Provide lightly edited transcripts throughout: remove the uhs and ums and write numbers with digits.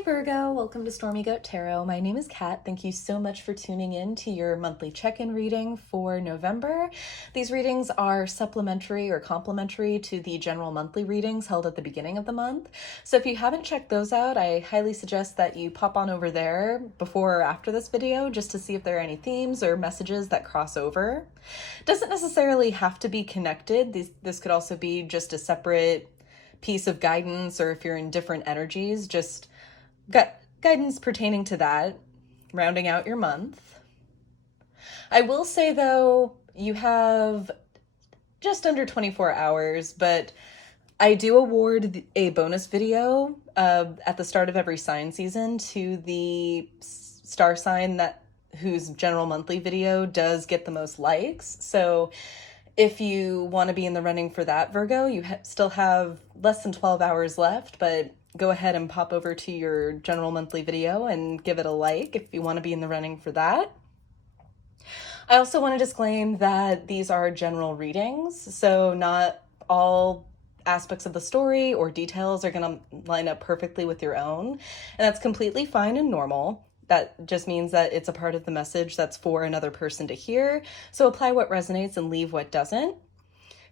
Hi Virgo, welcome to Stormy Goat Tarot. My name is Kat. Thank you so much for tuning in to your monthly check-in reading for November. These readings are supplementary or complementary to the general monthly readings held at the beginning of the month. So if you haven't checked those out, I highly suggest that you pop on over there before or after this video just to see if there are any themes or messages that cross over. It doesn't necessarily have to be connected. This could also be just a separate piece of guidance, or if you're in different energies, just guidance pertaining to that, rounding out your month. I will say though, you have just under 24 hours, but I do award a bonus video at the start of every sign season to the star sign whose general monthly video does get the most likes. So if you want to be in the running for that, Virgo, you still have less than 12 hours left, but go ahead and pop over to your general monthly video and give it a like if you want to be in the running for that. I also want to disclaim that these are general readings, so not all aspects of the story or details are going to line up perfectly with your own, and that's completely fine and normal. That just means that it's a part of the message that's for another person to hear, so apply what resonates and leave what doesn't.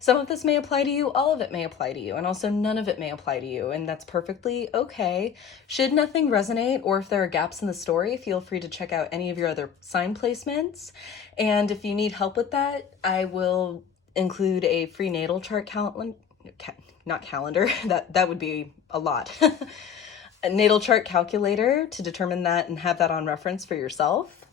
Some of this may apply to you, all of it may apply to you, and also none of it may apply to you, and that's perfectly okay. Should nothing resonate, or if there are gaps in the story, feel free to check out any of your other sign placements. And if you need help with that, I will include a free natal chart calendar, that would be a lot. A natal chart calculator to determine that and have that on reference for yourself.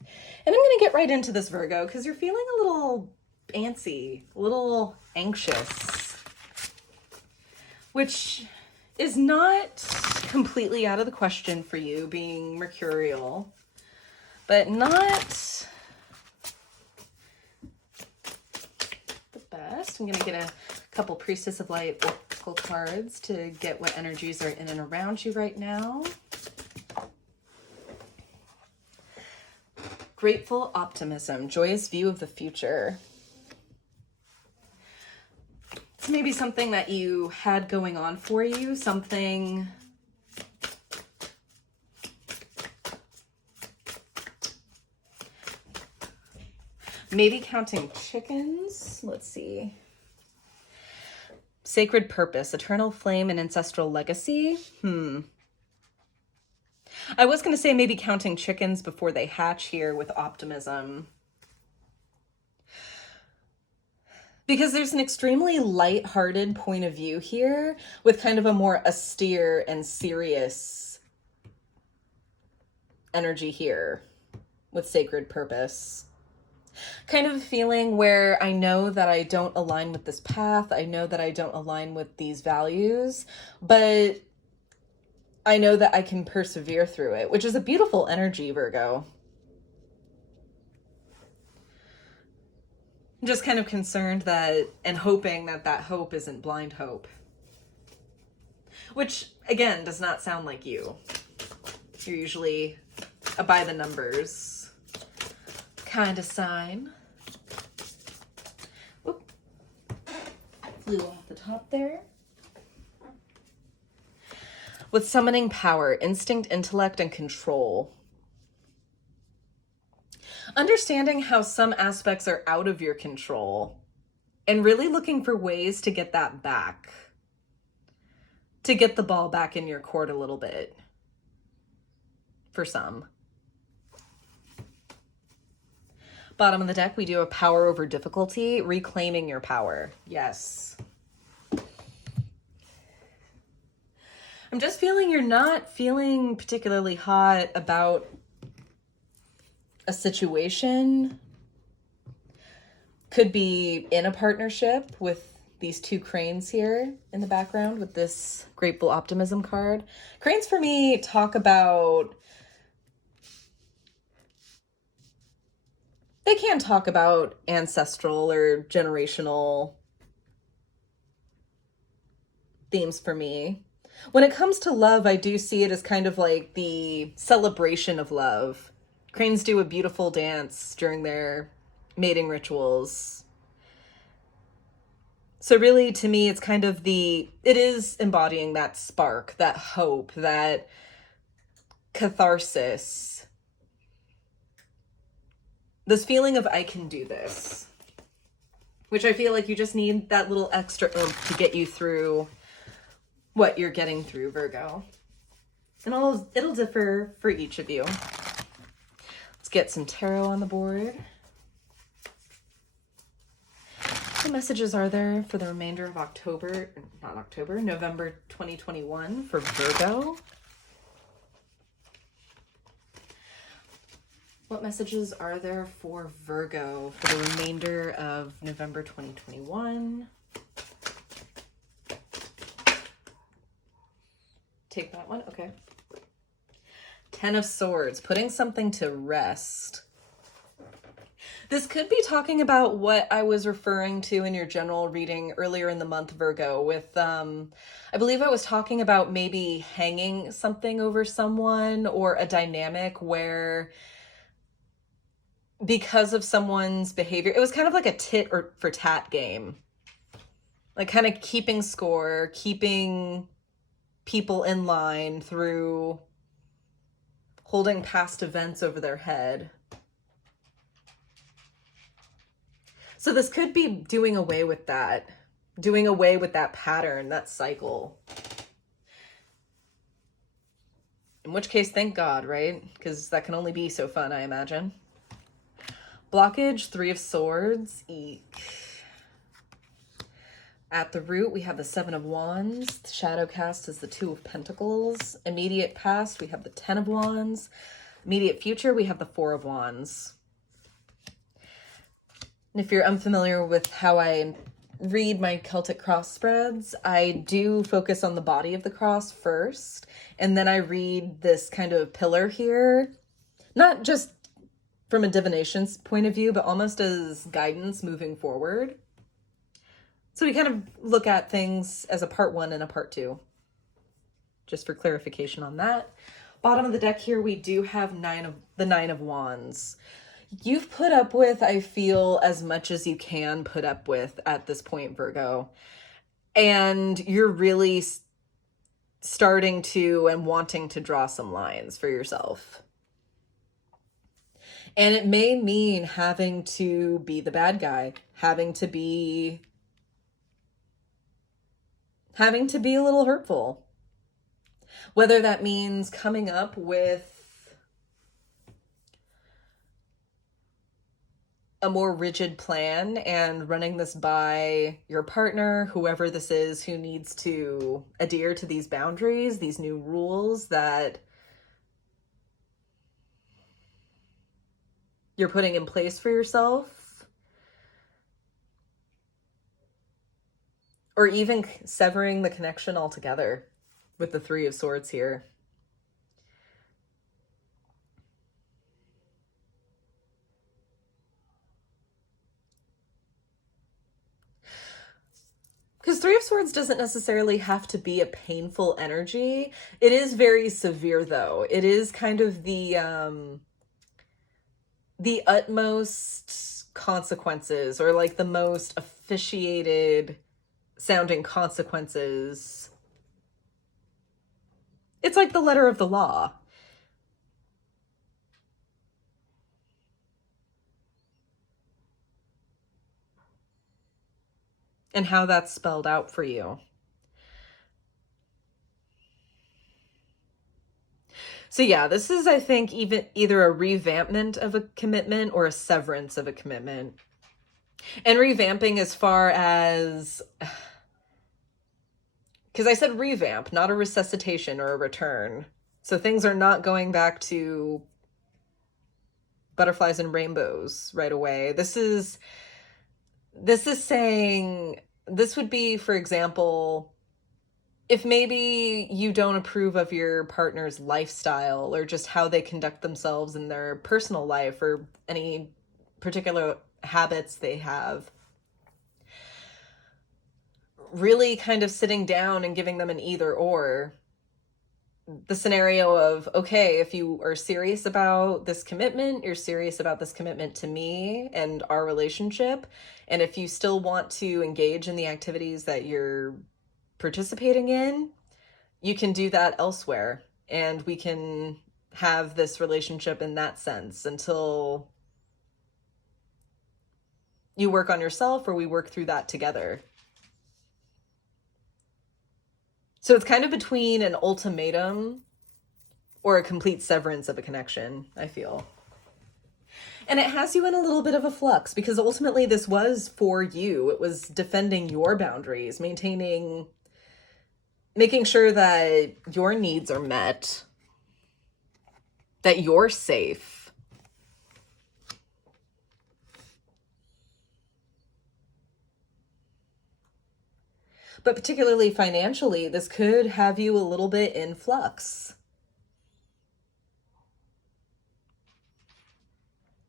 And I'm going to get right into this, Virgo, because you're feeling a little antsy, a little anxious, which is not completely out of the question for you being mercurial, but not the best. I'm going to get a couple Priestess of Light oracle cards to get what energies are in and around you right now. Grateful optimism, joyous view of the future. It's maybe something that you had going on for you, something maybe counting chickens. Let's see. Sacred purpose, eternal flame, and ancestral legacy. I was going to say maybe counting chickens before they hatch here with optimism. Because there's an extremely light-hearted point of view here with kind of a more austere and serious energy here with sacred purpose. Kind of a feeling where I know that I don't align with this path. I know that I don't align with these values, but I know that I can persevere through it, which is a beautiful energy, Virgo. I'm just kind of concerned that and hoping that that hope isn't blind hope. Which, again, does not sound like you. You're usually a by the numbers kind of sign. Oop. Flew off the top there. With summoning power, instinct, intellect, and control. Understanding how some aspects are out of your control and really looking for ways to get that back. To get the ball back in your court a little bit. For some. Bottom of the deck, we do a power over difficulty, reclaiming your power. Yes. I'm just feeling you're not feeling particularly hot about a situation. Could be in a partnership with these two cranes here in the background with this grateful optimism card. Cranes for me talk about, they can talk about ancestral or generational themes for me. When it comes to love, I do see it as kind of like the celebration of love. Cranes do a beautiful dance during their mating rituals. So really, to me, it's kind of it is embodying that spark, that hope, that catharsis. This feeling of I can do this, which I feel like you just need that little extra oomph to get you through what you're getting through, Virgo. And it'll differ for each of you. Let's get some tarot on the board. What messages are there for the remainder of November 2021 for Virgo? What messages are there for Virgo for the remainder of November 2021? Take that one, okay. 10 of Swords, putting something to rest. This could be talking about what I was referring to in your general reading earlier in the month, Virgo, with, I believe I was talking about maybe hanging something over someone, or a dynamic where because of someone's behavior, it was kind of like a tit or for tat game. Like kind of keeping score, keeping people in line through holding past events over their head. So this could be doing away with that pattern, that cycle. In which case, thank God, right? Because that can only be so fun, I imagine. Blockage, 3 of Swords. Eek. At the root, we have the 7 of Wands. The shadow cast is the 2 of Pentacles. Immediate past, we have the 10 of Wands. Immediate future, we have the 4 of Wands. And if you're unfamiliar with how I read my Celtic cross spreads, I do focus on the body of the cross first, and then I read this kind of pillar here, not just from a divination's point of view, but almost as guidance moving forward. So we kind of look at things as a part 1 and a part 2, just for clarification on that. Bottom of the deck here, we do have the 9 of Wands. You've put up with, I feel, as much as you can put up with at this point, Virgo. And you're really starting to and wanting to draw some lines for yourself. And it may mean having to be the bad guy, having to be a little hurtful. Whether that means coming up with a more rigid plan and running this by your partner, whoever this is who needs to adhere to these boundaries, these new rules that you're putting in place for yourself, or even severing the connection altogether with the 3 of Swords here. Because 3 of Swords doesn't necessarily have to be a painful energy. It is very severe, though. It is kind of the utmost consequences, or like the most officiated sounding consequences. It's like the letter of the law. And how that's spelled out for you. So yeah, this is, I think, either a revampment of a commitment or a severance of a commitment. And revamping as far as, because I said revamp, not a resuscitation or a return. So things are not going back to butterflies and rainbows right away. This is saying, this would be, for example, if maybe you don't approve of your partner's lifestyle or just how they conduct themselves in their personal life or any particular habits they have, really kind of sitting down and giving them an either or. The scenario of, okay, if you are serious about this commitment, you're serious about this commitment to me and our relationship. And if you still want to engage in the activities that you're participating in, you can do that elsewhere. And we can have this relationship in that sense until you work on yourself or we work through that together. So it's kind of between an ultimatum or a complete severance of a connection, I feel. And it has you in a little bit of a flux because ultimately this was for you. It was defending your boundaries, making sure that your needs are met, that you're safe. But particularly financially, this could have you a little bit in flux.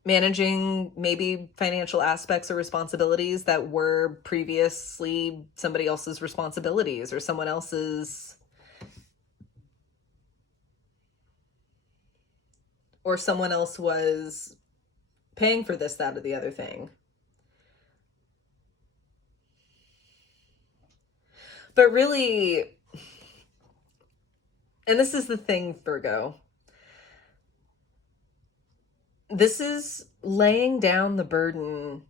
Managing maybe financial aspects or responsibilities that were previously somebody else's responsibilities or someone else's, or someone else was paying for this, that, or the other thing. But really, and this is the thing, Virgo, this is laying down the burden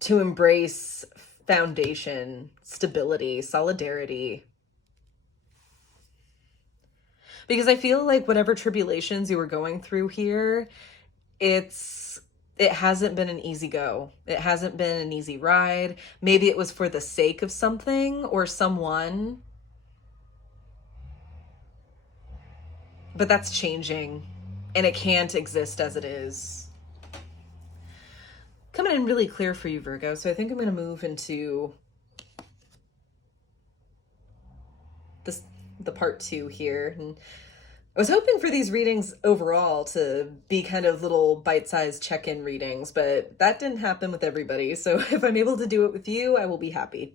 to embrace foundation, stability, solidarity. Because I feel like whatever tribulations you were going through here, it hasn't been an easy go. It hasn't been an easy ride. Maybe it was for the sake of something or someone. But that's changing. And it can't exist as it is. Coming in really clear for you, Virgo. So I think I'm going to move into the part 2 here. And I was hoping for these readings overall to be kind of little bite-sized check-in readings, but that didn't happen with everybody. So if I'm able to do it with you, I will be happy.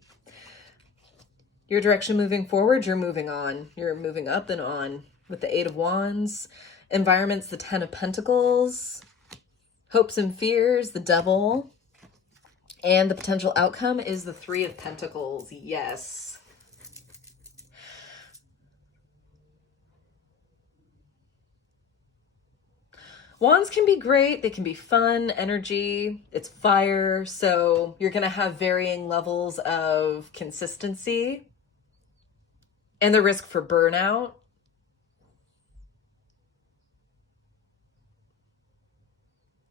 Your direction moving forward, you're moving on. You're moving up and on with the 8 of Wands. Environments, the 10 of Pentacles. Hopes and fears, the Devil. And the potential outcome is the 3 of Pentacles. Yes. Wands can be great. They can be fun, energy. It's fire. So you're going to have varying levels of consistency and the risk for burnout.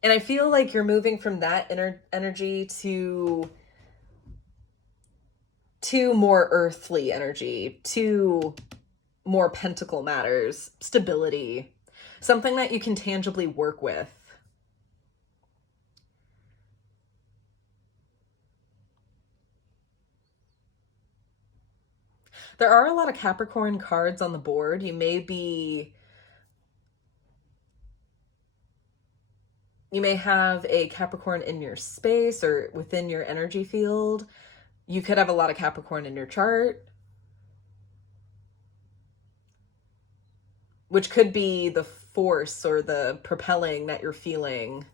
And I feel like you're moving from that energy to more earthly energy, to more pentacle matters, stability, something that you can tangibly work with. There are a lot of Capricorn cards on the board. You may have a Capricorn in your space or within your energy field. You could have a lot of Capricorn in your chart, which could be the force or the propelling that you're feeling.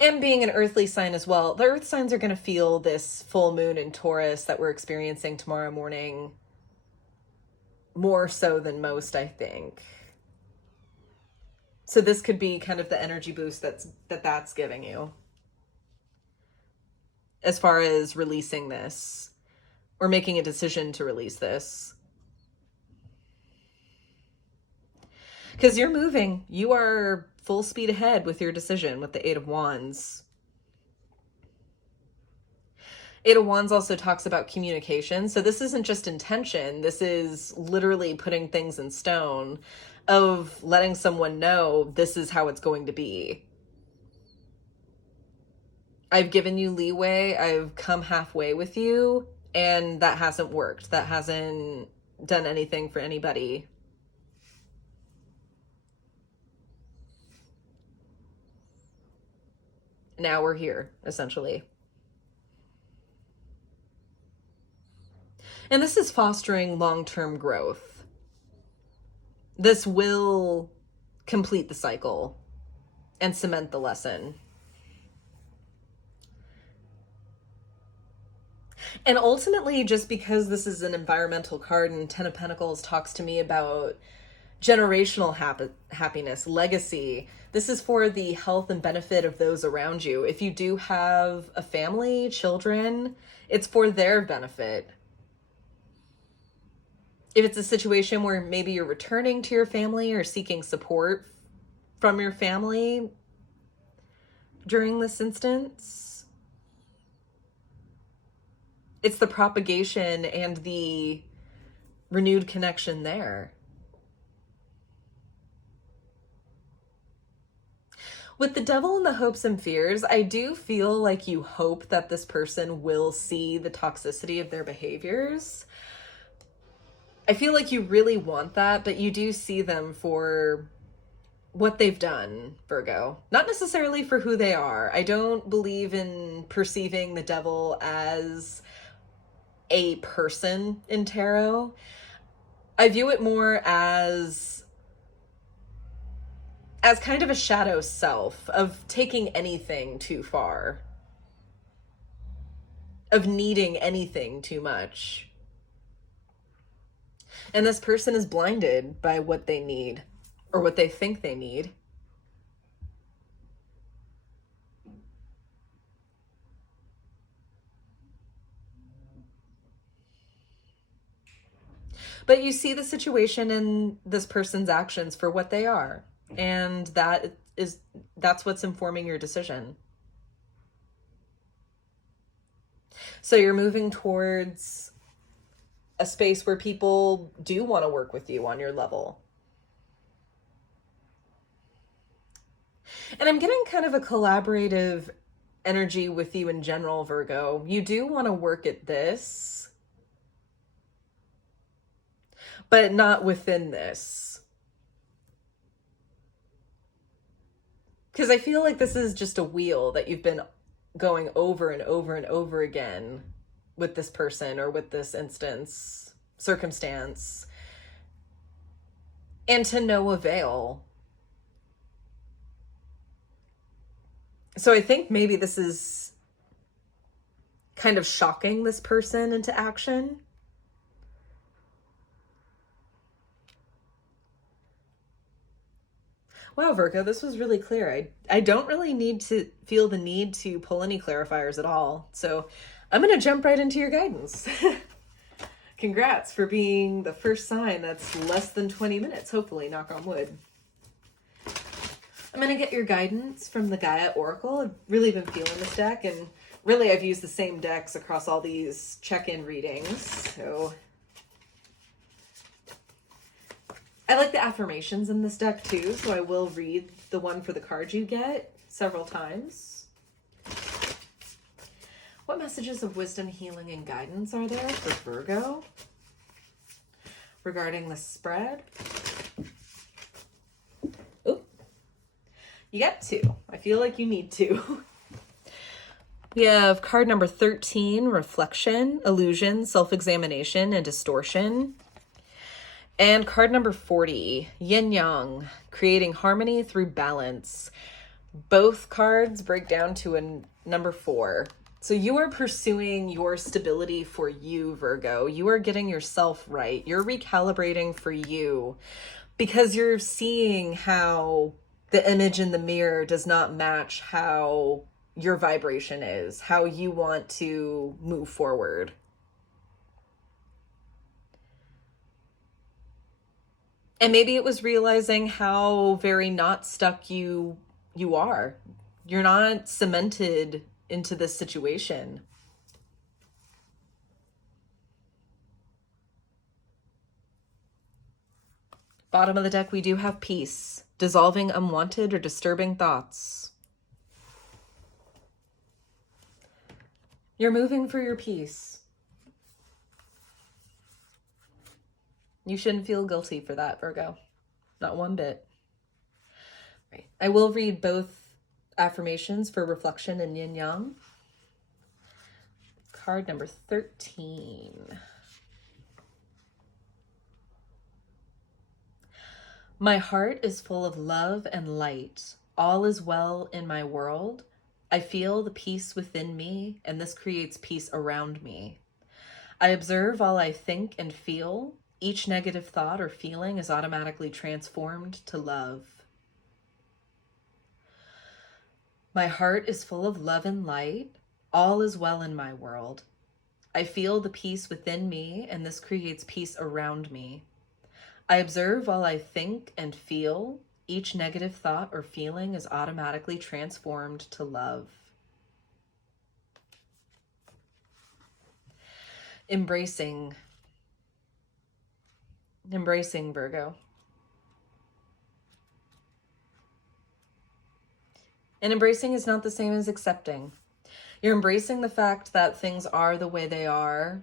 And being an earthly sign as well, the earth signs are going to feel this full moon in Taurus that we're experiencing tomorrow morning more so than most, I think. So this could be kind of the energy boost that's giving you as far as releasing this or making a decision to release this. Because you're moving. You are full speed ahead with your decision with the 8 of Wands. 8 of Wands also talks about communication. So this isn't just intention. This is literally putting things in stone, of letting someone know this is how it's going to be. I've given you leeway. I've come halfway with you, and that hasn't worked. That hasn't done anything for anybody. Now we're here, essentially. And this is fostering long-term growth. This will complete the cycle and cement the lesson. And ultimately, just because this is an environmental card and 10 of Pentacles talks to me about generational happiness, legacy. This is for the health and benefit of those around you. If you do have a family, children, it's for their benefit. If it's a situation where maybe you're returning to your family or seeking support from your family during this instance, it's the propagation and the renewed connection there. With the devil and the hopes and fears, I do feel like you hope that this person will see the toxicity of their behaviors. I feel like you really want that, but you do see them for what they've done, Virgo. Not necessarily for who they are. I don't believe in perceiving the devil as a person in tarot. I view it more as kind of a shadow self of taking anything too far, of needing anything too much. And this person is blinded by what they need or what they think they need. But you see the situation and this person's actions for what they are. And that's what's informing your decision. So you're moving towards a space where people do want to work with you on your level. And I'm getting kind of a collaborative energy with you in general, Virgo. You do want to work at this, but not within this. Because I feel like this is just a wheel that you've been going over and over and over again with this person or with this circumstance, and to no avail. So I think maybe this is kind of shocking this person into action. Wow, Virgo, this was really clear. I don't really need to feel the need to pull any clarifiers at all. So I'm going to jump right into your guidance. Congrats for being the first sign that's less than 20 minutes, hopefully, knock on wood. I'm going to get your guidance from the Gaia Oracle. I've really been feeling this deck, and really I've used the same decks across all these check-in readings. So I like the affirmations in this deck too, so I will read the one for the card you get several times. What messages of wisdom, healing, and guidance are there for Virgo regarding the spread? Oh, you get two. I feel like you need two. We have card number 13, reflection, illusion, self-examination, and distortion. And card number 40, yin yang, creating harmony through balance. Both cards break down to a number 4. So you are pursuing your stability for you, Virgo. You are getting yourself right. You're recalibrating for you because you're seeing how the image in the mirror does not match how your vibration is, how you want to move forward. And maybe it was realizing how very not stuck you are. You're not cemented into this situation. Bottom of the deck, we do have peace, dissolving unwanted or disturbing thoughts. You're moving for your peace. You shouldn't feel guilty for that, Virgo. Not one bit. Right. I will read both affirmations for reflection and yin yang. Card number 13. My heart is full of love and light. All is well in my world. I feel the peace within me, and this creates peace around me. I observe all I think and feel. Each negative thought or feeling is automatically transformed to love. My heart is full of love and light. All is well in my world. I feel the peace within me, and this creates peace around me. I observe while I think and feel. Each negative thought or feeling is automatically transformed to love. Embracing Virgo. And embracing is not the same as accepting. You're embracing the fact that things are the way they are,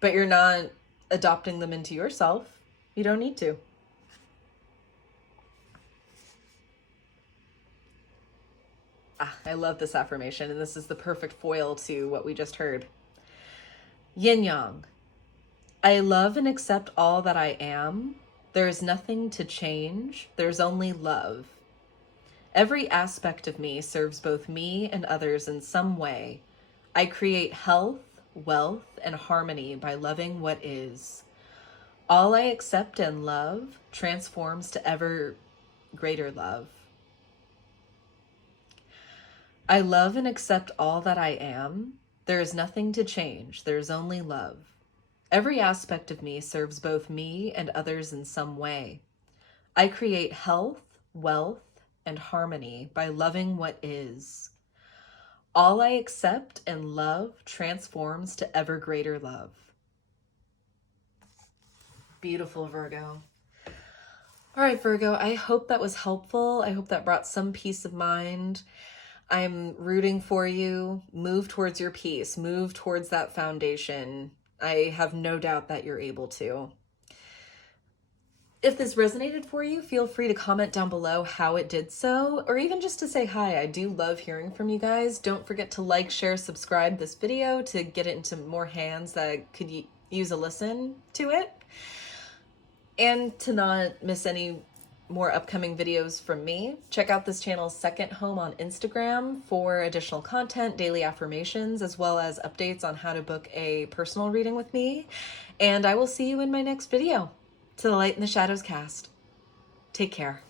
but you're not adopting them into yourself. You don't need to. I love this affirmation, and this is the perfect foil to what we just heard. Yin Yang. I love and accept all that I am. There is nothing to change. There's only love. Every aspect of me serves both me and others in some way. I create health, wealth, and harmony by loving what is. All I accept and love transforms to ever greater love. I love and accept all that I am. There is nothing to change. There is only love. Every aspect of me serves both me and others in some way. I create health, wealth, and harmony by loving what is. All I accept and love transforms to ever greater love. Beautiful, Virgo. All right, Virgo, I hope that was helpful. I hope that brought some peace of mind. I'm rooting for you. Move towards your peace. Move towards that foundation. I have no doubt that you're able to. If this resonated for you, feel free to comment down below how it did so, or even just to say hi. I do love hearing from you guys. Don't forget to like, share, subscribe this video to get it into more hands that could use a listen to it. And to not miss any more upcoming videos from me, check out this channel's second home on Instagram for additional content, daily affirmations, as well as updates on how to book a personal reading with me. And I will see you in my next video. To the Light and the Shadows cast. Take care.